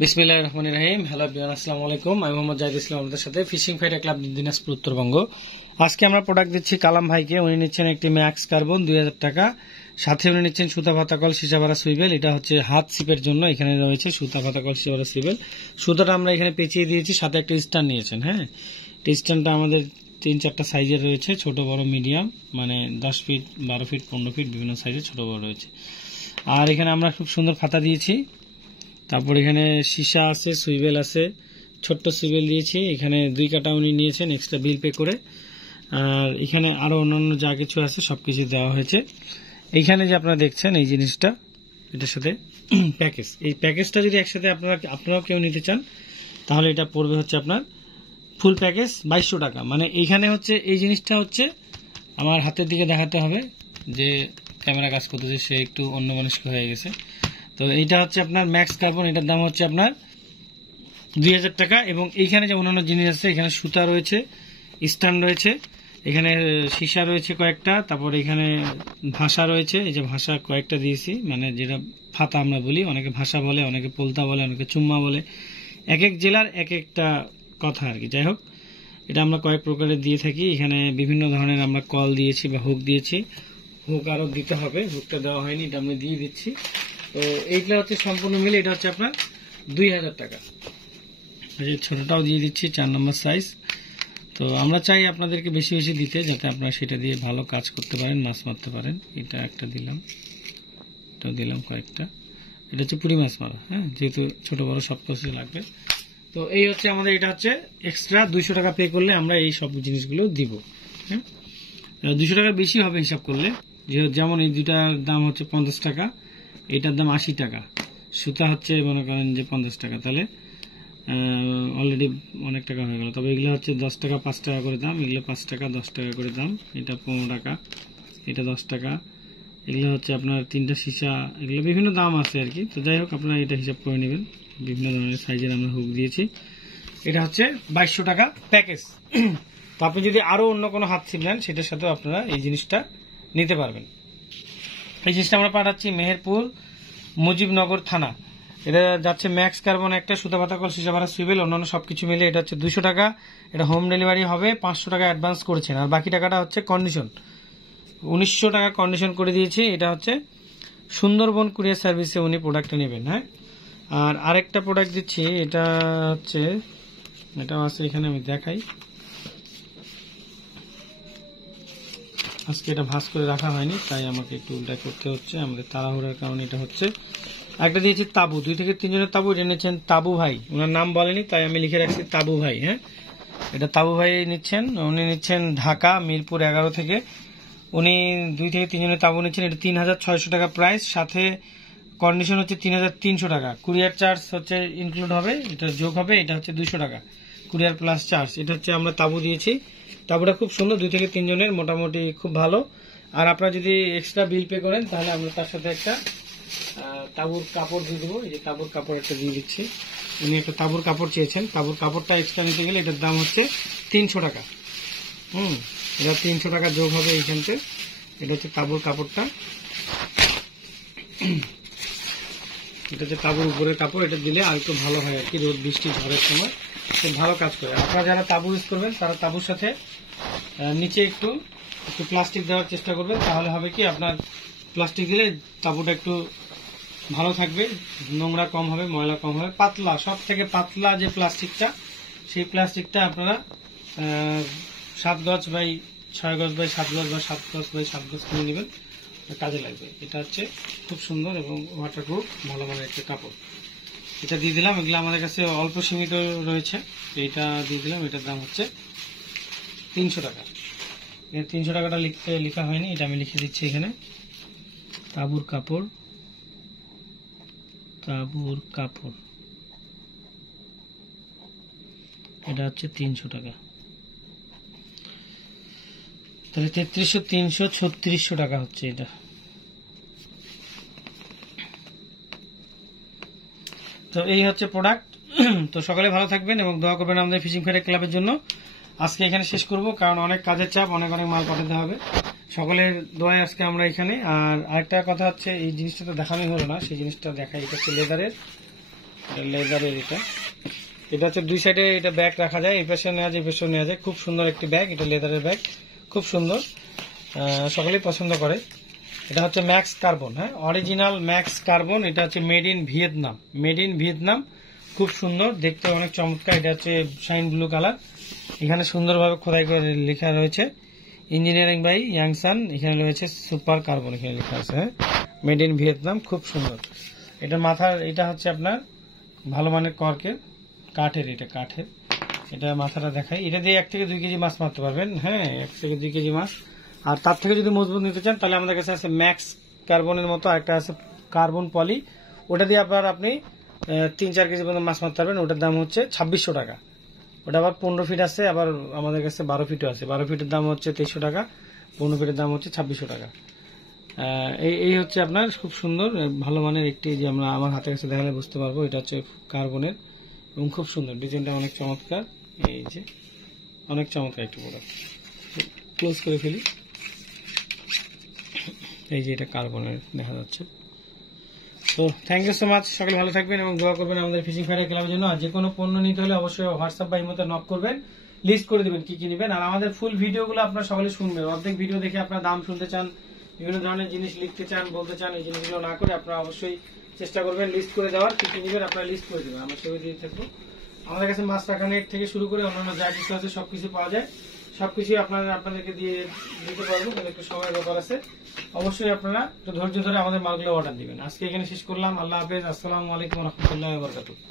বিসমিল্লাহির রহমানির রহিম। Hello everyone, আসসালামু আলাইকুম। আমি মোহাম্মদ জাহিদ ইসলাম, আপনাদের সাথে fishing fighter club Dinajpur Uttarbanga. আজকে আমরা প্রোডাক্ট দিচ্ছি কালাম ভাইকে। উনি নিচ্ছেন একটি ম্যাক্স কার্বন 2000 টাকা, সাথে উনি নিচ্ছেন সুতা ভাতাকল সিসাবারা সুইবেল। এটা হচ্ছে হাত সিপের জন্য, এখানে রয়েছে সুতা ভাতাকল সিসাবারা সুইবেল। সুতাটা আমরা এখানে পেঁচিয়ে দিয়েছি, সাথে একটা স্ট্যান্ড নিয়েছেন। হ্যাঁ, স্ট্যান্ডটা আমাদের 3-4টা সাইজের রয়েছে, ছোট বড় মিডিয়াম, মানে 10 ফিট 12 ফিট 15 ফিট বিভিন্ন সাইজের ছোট বড় রয়েছে। আর এখানে আমরা খুব সুন্দর খাতা দিয়েছি। তারপর এখানে সীসা আছে, সুইবেল আছে, ছোট্ট সুইবেল দিয়েছি। এখানে 2 কাটা উনি নিয়েছেন এক্সট্রা বিল পে করে। আর এখানে আরো অন্যান্য যা কিছু আছে সবকিছু দেওয়া হয়েছে। এইখানে যে আপনারা দেখছেন এই জিনিসটা, এটার সাথে প্যাকেজ, এই প্যাকেজটা যদি একসাথে আপনারাও কেউ নিতে চান তাহলে এটা পড়বে হচ্ছে আপনার ফুল প্যাকেজ 2200 টাকা। মানে এইখানে হচ্ছে এই জিনিসটা হচ্ছে আমার হাতের দিকে দেখাতে হবে, যে ক্যামেরা কাজ করতেছে, সে একটু অন্যমনস্ক হয়ে গেছে। তো এইটা হচ্ছে আপনার ম্যাক্স কার্বন, এটার দাম হচ্ছে আপনার 2000 টাকা। এবং এইখানে যে অন্যান্য জিনিস আছে, এখানে সুতা রয়েছে, স্ট্যান্ড রয়েছে, এখানে সীসা রয়েছে কয়েকটা, তারপর এখানে ভাষা রয়েছে। এই যে ভাষা কয়েকটা দিয়েছি, মানে যেটা ফাতা আমরা বলি, অনেকে ভাষা বলে, অনেকে পোলতা বলে, অনেকে চুম্মা বলে, এক এক জেলার এক একটা কথা আর কি। যাই হোক, এটা আমরা কয়েক প্রকারের দিয়ে থাকি। এখানে বিভিন্ন ধরনের আমরা কল দিয়েছি বা হুক দিয়েছি। হুক আরো দিতে হবে, হুকটা দেওয়া হয়নি, এটা আমরা দিয়ে দিচ্ছি। তো এইগুলো হচ্ছে সম্পূর্ণ মিলে এটা হচ্ছে আপনার 2000 টাকা। ছোটটাও দিয়ে দিচ্ছি 4 নম্বর সাইজ। তো আমরা চাই আপনাদেরকে বেশি বেশি দিতে, যাতে আপনারা সেটা দিয়ে ভালো কাজ করতে পারেন, মাছ মারতে পারেন। এটা একটা দিলাম, এটাও দিলাম কয়েকটা। এটা হচ্ছে পুরি মাছ মারা, হ্যাঁ, যেহেতু ছোট বড় সব কিছু লাগবে। তো এই হচ্ছে আমাদের, এটা হচ্ছে এক্সট্রা 200 টাকা পে করলে আমরা এই সব জিনিসগুলো দিব। হ্যাঁ, 200 টাকার বেশি হবে হিসাব করলে। যেমন এই দুটার দাম হচ্ছে 50 টাকা, এটার দাম 80 টাকা, সুতা হচ্ছে মনে করেন যে 50 টাকা, তাহলে অলরেডি অনেক টাকা হয়ে গেল। তবে এগুলো হচ্ছে 10 টাকা 5 টাকা করে দাম, এগুলো 5 টাকা 10 টাকা করে দাম, এটা 15 টাকা, এটা 10 টাকা। এগুলো হচ্ছে আপনার 3টা সীসা, এগুলো বিভিন্ন দাম আছে আর কি। তো যাই হোক, আপনারা এটা হিসাব করে নেবেন। বিভিন্ন ধরনের সাইজের আমরা হুক দিয়েছি। এটা হচ্ছে 2200 টাকা প্যাকেজ। তো আপনি যদি আরো অন্য কোনো হাত ছিপ নেন, সেটার সাথেও আপনারা এই জিনিসটা নিতে পারবেন। এই জিনিসটা আমরা পাঠাচ্ছি মেহেরপুর মুজিবনগর থানা। এটা যাচ্ছে ম্যাক্স কার্বন একটা, সুতা ভাতাকল সিসাবারা সুইবেল, অন্যান্য সবকিছু মিলে এটা হচ্ছে 200 টাকা। এটা হোম ডেলিভারি হবে, 500 টাকা অ্যাডভান্স করেছেন, আর বাকি টাকাটা হচ্ছে কন্ডিশন। 1900 টাকা কন্ডিশন করে দিয়েছি। এটা হচ্ছে সুন্দরবন কুরিয়ার সার্ভিসে উনি প্রোডাক্টটা নেবেন। হ্যাঁ, আর আরেকটা প্রোডাক্ট দিচ্ছি, এটা হচ্ছে, এটা আছে এখানে, আমি দেখাই। আজকে এটা ভাঁজ করে রাখা হয়নি, তাই আমাকে একটু উল্টা করতে হচ্ছে, আমাদের তাড়াহুড়ার কারণে। এটা হচ্ছে একটা দিয়েছি তাবু, 2 থেকে 3 জনের তাবু। এটা নিচ্ছেন তাবু ভাই, ওনার নাম বলেনি তাই আমি লিখে রাখছি তাবু ভাই। হ্যাঁ, এটা তাবু ভাই নিচ্ছেন, উনি নিচ্ছেন ঢাকা মিরপুর 11 থেকে। উনি 2 থেকে 3 জনের তাবু নিচ্ছেন। এটা 3600 টাকা প্রাইস, সাথে কন্ডিশন হচ্ছে 3300 টাকা। কুরিয়ার চার্জ হচ্ছে ইনক্লুড হবে, এটা যোগ হবে। এটা হচ্ছে 200 টাকা কুরিয়ার প্লাস চার্জ। এটা হচ্ছে আমরা তাবু দিয়েছি। তাবুটা খুব সুন্দর, 2 থেকে 3 জনের, মোটামুটি খুব ভালো। আর আপনারা যদি এক্সট্রা বিল পে করেন তাহলে আমরা তার সাথে একটা তাবুর কাপড় দিয়ে দেবো। এই যে তাবুর কাপড় একটা দিয়ে দিচ্ছি। উনি একটা তাবুর কাপড় চেয়েছেন, তাবুর কাপড়টা এক্সট্রা নিতে গেলে এটার দাম হচ্ছে 300 টাকা। এটা 300 টাকা যোগ হবে এইখানতে। এটা হচ্ছে তাবুর কাপড়টা, এটা হচ্ছে তাবুর উপরের কাপড়। এটা দিলে আর একটু ভালো হয় আর কি, রোদ বৃষ্টি ঝড়ের সময় খুব ভালো কাজ করে। আপনারা যারা তাবু ইউজ করবেন তারা তাবুর সাথে নিচে একটু প্লাস্টিক দেওয়ার চেষ্টা করবেন, তাহলে হবে কি, আপনার প্লাস্টিক দিলে তাবুটা একটু ভালো থাকবে, নোংরা কম হবে, ময়লা কম হবে। পাতলা, সব থেকে পাতলা যে প্লাস্টিকটা, সেই প্লাস্টিকটা আপনারা 7 গজ বাই 6 গজ বাই 7 গজ বা 7 গজ বাই 7 গজ কিনে নেবেন, কাজে লাগবে। এটা হচ্ছে খুব সুন্দর এবং ওয়াটারপ্রুফ, ভালো মানের একটা কাপড়। এটা দিয়ে দিলাম। এগুলো আমাদের কাছে অল্প সীমিত রয়েছে, এইটা দিয়ে দিলাম। এটার দাম হচ্ছে 300 টাকা। 300 টাকাটা লেখা হয়নি, এটা আমি লিখে দিচ্ছি এখানে। তাবুর কাপড়, তাবুর কাপড়, এটা হচ্ছে 300 টাকা। তাহলে 3300, 300, 3600 টাকা হচ্ছে এটা। তো এই হচ্ছে প্রোডাক্ট। তো সকালে ভালো থাকবেন এবং দোয়া করবেন আমাদের ফিশিং ফাইটার ক্লাবের জন্য। আজকে এখানে শেষ করব, কারণ অনেক কাজের চাপ, অনেক অনেক মাল পাঠাতে হবে। সকলের দোয়ায় আজকে আমরা এখানে। আর আরেকটা কথা হচ্ছে, এই জিনিসটা তো দেখানোই হলো না, সেই জিনিসটা দেখাই। এটা হচ্ছে লেদারের লেদারের এটা হচ্ছে দুই সাইডে এটা ব্যাগ রাখা যায়, এই পাশে নেওয়া যায় এই পাশেও নেওয়া যায়। খুব সুন্দর একটি ব্যাগ, এটা লেদারের ব্যাগ, খুব সুন্দর, সকলেই পছন্দ করে। এটা হচ্ছে ম্যাক্স কার্বন, হ্যাঁ অরিজিনাল ম্যাক্স কার্বন। এটা হচ্ছে মেড ইন ভিয়েতনাম, খুব সুন্দর দেখতে, অনেক চমৎকার। এটা হচ্ছে শাইন ব্লু কালার, এখানে সুন্দরভাবে খোদাই করে লেখা রয়েছে ইঞ্জিনিয়ারিং বাই ইয়াংসান, এখানে রয়েছে সুপার কার্বন, এখানে লেখা আছে, হ্যাঁ মেড ইন ভিয়েতনাম, খুব সুন্দর। এটা মাথার, এটা হচ্ছে আপনার ভালো মানের কর্কের কাঠের, এটা মাথাটা দেখাই। এটা দিয়ে 1 থেকে 2 কেজি মাছ মারতে পারবেন, হ্যাঁ 1 থেকে 2 কেজি মাছ। আর তার থেকে যদি মজবুত নিতে চান তাহলে আমাদের কাছে আছে ম্যাক্স কার্বনের মতো একটা আছে কার্বন পলি, ওটা দিয়ে আপনি 3-4 কেজি পর্যন্ত মাছ মারতে পারবেন। ওটার দাম হচ্ছে 2600 টাকা। ওটা আবার 15 ফিট আছে, আবার আমাদের কাছে 12 ফিটও আছে। 12 ফিটের দাম হচ্ছে 2300 টাকা, 15 ফিটের দাম হচ্ছে 2600 টাকা। এই হচ্ছে আপনার খুব সুন্দর ভালো মানের একটি, যে আমরা আমার হাতের কাছে দেখালে বুঝতে পারবো, এটা হচ্ছে কার্বনের এবং খুব সুন্দর, ডিজাইনটা অনেক চমৎকার। এই যে অনেক চমৎকার একটি প্রোডাক্ট, ক্লোজ করে ফেলি। এই যে এটা কার্বনের দেখা যাচ্ছে। তো থ্যাংক ইউ সো মাচ, সকলে ভালো থাকবেন এবং দোয়া করবেন আমাদের ফিশিং ফাইটার ক্লাবের জন্য। আর যে কোনো পণ্য নিতে হলে অবশ্যই হোয়াটসঅ্যাপ বা ইমোতে নক করবেন, লিস্ট করে দিবেন কি কি নেবেন। আর আমাদের ফুল ভিডিওগুলো আপনারা সকলে শুনবেন, অর্ধেক ভিডিও দেখে আপনারা দাম শুনতে চান, বিভিন্ন ধরনের জিনিস লিখতে চান, বলতে চান, এই জিনিসগুলো না করে আপনারা অবশ্যই চেষ্টা করবেন লিস্ট করে দেওয়ার, কি কি নেবেন আপনারা লিস্ট করে দেবেন, আমরা সেভাবে দিয়ে থাকবো। আমাদের কাছে মাছ রাখা নেট থেকে শুরু করে অন্যান্য যা কিছু আছে সবকিছু পাওয়া যায়, সবকিছু আপনাদেরকে দিয়ে দিতে পারবো, কিন্তু একটু সময়ের ব্যাপার আছে। অবশ্যই আপনারা একটু ধৈর্য ধরে আমাদের মালগুলো অর্ডার দিবেন। আজকে এখানে শেষ করলাম, আল্লাহ হাফেজ, আসসালামু আলাইকুম রহমতুল্লাহ বরকাতুহ।